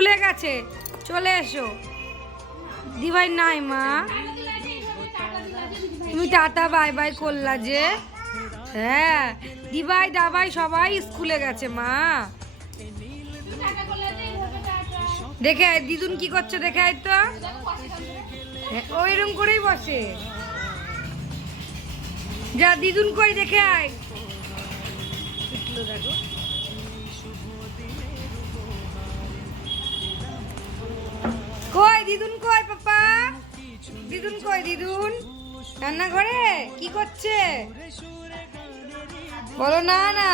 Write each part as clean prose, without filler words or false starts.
স্কুলে গেছে, চলে এসো। দিভাই নাই মা, তুমি টাটা বাই বাই করলা যে। হ্যাঁ, দিভাই দাবাই সবাই স্কুলে গেছে মা। দেখে আয় দিদুন কি করছে, দেখে আয় তো। ওইরকম করেই বসে। যা দিদুন কই দেখে আয়। দেখো কই দিদুন, কই পাপা দিদুন, কই দিদুন রান্নাঘরে কি করছে বলো। না না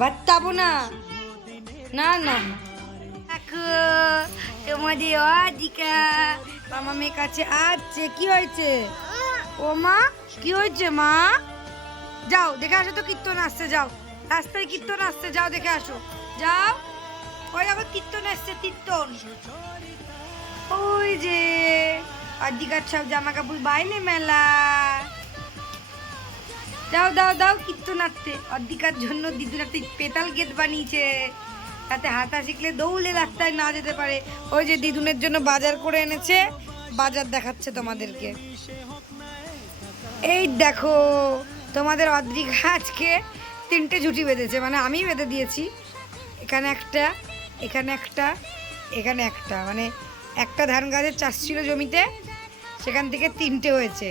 ভাত খাবো না, না না। দেখো তোমাদের অধিকা মামা মেয়ে কাছে আসছে। কি হয়েছে ও মা, কি হয়েছে মা? যাও দেখে আসো তো, কীর্তন আসছে, যাও রাস্তায় কীর্তন আসছে, যাও দেখে আসো, যাও। ওই দেখো কীর্তন আসছে, কীর্তন। ওই যে অধিকার সব জামা কাপড় বাইরে মেলা। দাও দাও দাও কীর্তন আসছে। অধিকার জন্য দিদুন একটা পেতাল গেট বানিয়েছে, তাতে হাঁটা শিখলে দৌড়ে রাস্তায় না যেতে পারে। ওই যে দিদুনের জন্য বাজার করে এনেছে, বাজার দেখাচ্ছে তোমাদেরকে। এই দেখো তোমাদের অদ্রিকা আজকে 3টে ঝুঁটি বেঁধেছে, মানে আমি বেঁধে দিয়েছি। এখানে একটা, এখানে একটা, এখানে একটা, মানে একটা ধান গাছের চাষ ছিল জমিতে, সেখান থেকে 3টে হয়েছে।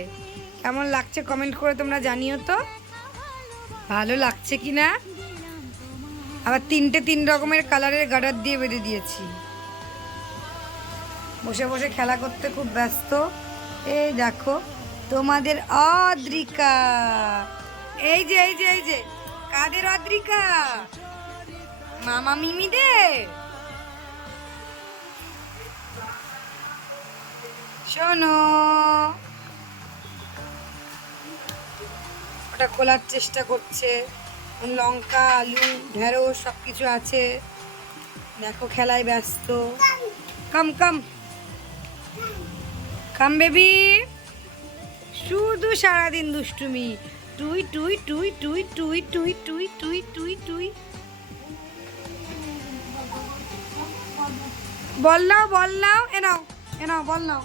কেমন লাগছে কমেন্ট করে তোমরা জানিও তো, ভালো লাগছে কি না। আবার 3টে 3 রকমের কালারের গার্ডার দিয়ে বেঁধে দিয়েছি। বসে বসে খেলা করতে খুব ব্যস্ত। এই দেখো তোমাদের অদ্রিকা, এই যে এই যে এই যে কাদের অদ্রিকা, মামা মিমিদের। শোনো, ওটা খোলার চেষ্টা করছে। লঙ্কা আলু ঢেঁড়স সব কিছু আছে, দেখো খেলায় ব্যস্ত। কাম কাম কাম বেবি, শুধু সারাদিন দুষ্টুমি, টুই টুই টুই টুই টুই টুই টুই টুই টুই টুই। বল নাও বল নাও, এ নাও এ নাও বল নাও,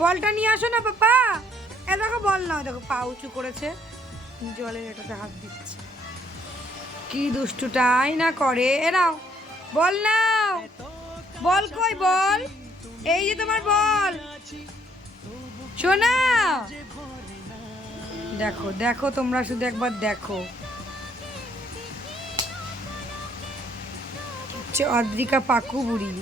বলটা নিয়ে আসো না পাপা। এ দেখো বল নাও, দেখো পা উঁচু করেছে, জলের এটাতে হাত দিচ্ছে, কি দুষ্টুটাই না করে। এ নাও বল নাও, বল কই বল, এই যে তোমার বল শোনা। দেখো দেখো তোমরা শুধু একবার দেখো, অদ্রিকা পাকু বুড়ি।